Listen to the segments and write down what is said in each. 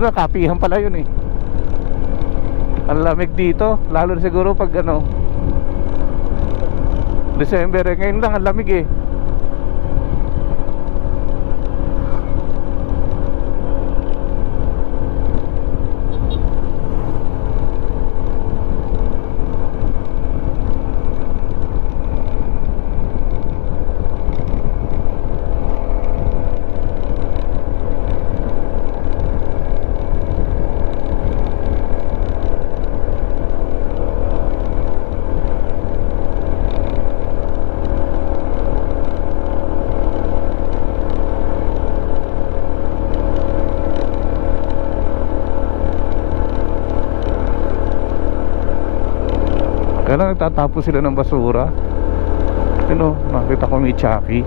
Siguro na kapihan pala yun eh. Ang lamig dito, lalo na siguro pag ano December eh. Ngayon lang ang lamig eh. Kaya nagtatapos sila ng basura. Ano, nakita ko may Chucky.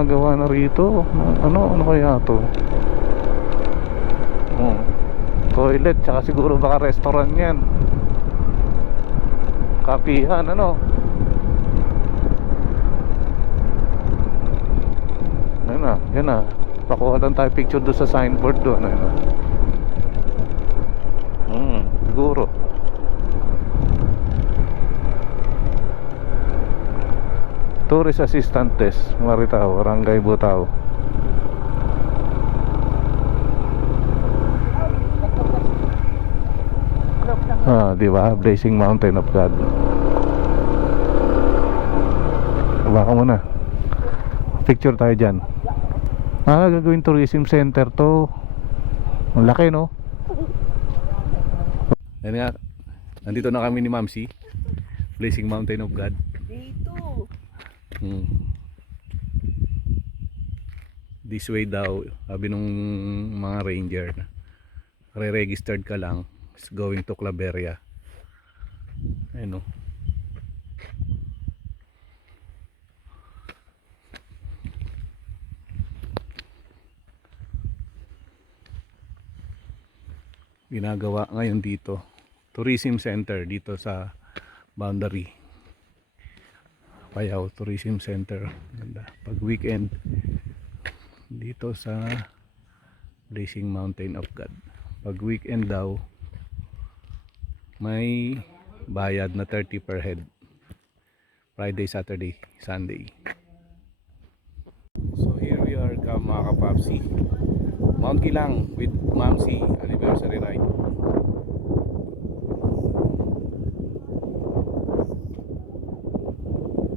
Gawa na rito. Ano kaya to? Toilet, tsaka siguro baka restaurant yan. Kapihan, ano? Yan na. Pakuha lang tayo picture doon sa signboard doon. Siguro. Tourist Assistant Test, Maritao, Barangay Butao. Di ba? Blazing Mountain of God. Baka muna. Picture tayo dyan. Gagawin tourism center to. Ang laki, no? Yan nga. Nandito na kami ni Mamsi. Blazing Mountain of God. Dito. This way daw, sabi nung mga ranger, re-registered ka lang, is going to Claveria. Ayun o. Ginagawa ngayon dito, tourism center dito sa boundary. Apayao Tourism Center. Ganda. Pag weekend dito sa Blazing Mountain of God. Pag weekend daw may bayad na 30 per head. Friday, Saturday, Sunday. So here we are mga kapapsi. Mount Kilang with Mamsi anniversary ride.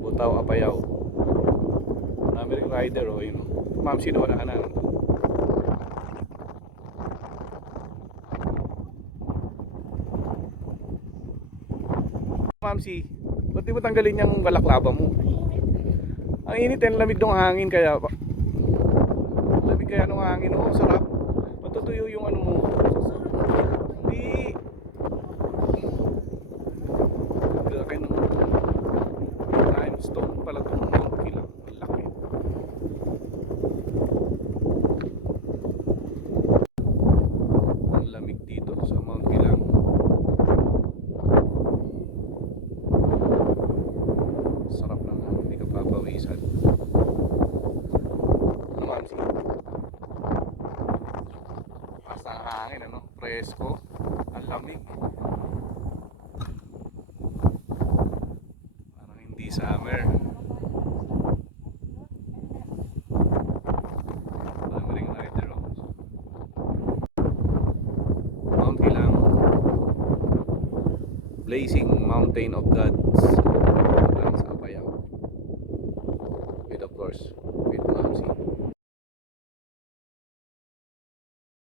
Butao, Apayao. American rider o yun. Mamsi na wala ka na. Mamsi, ba't di mo tanggalin yung balaklava mo? Ang init and lamig ng hangin kaya. Lamig kaya ng hangin. Oh, sarap. Matutuyo yung ano mo. Hindi. Gagawin ng limestone pala itong Mount Kilang. Laki. Ang lamig dito sa Mount Kilang. Sarap naman, hindi ka papawisan. Ano Mamsi? Basta ang hangin, ano? Presko. Ang lamig. Parang hindi summer. Maraming rider oh. Mount Kilang, Blazing Mountain of Gods.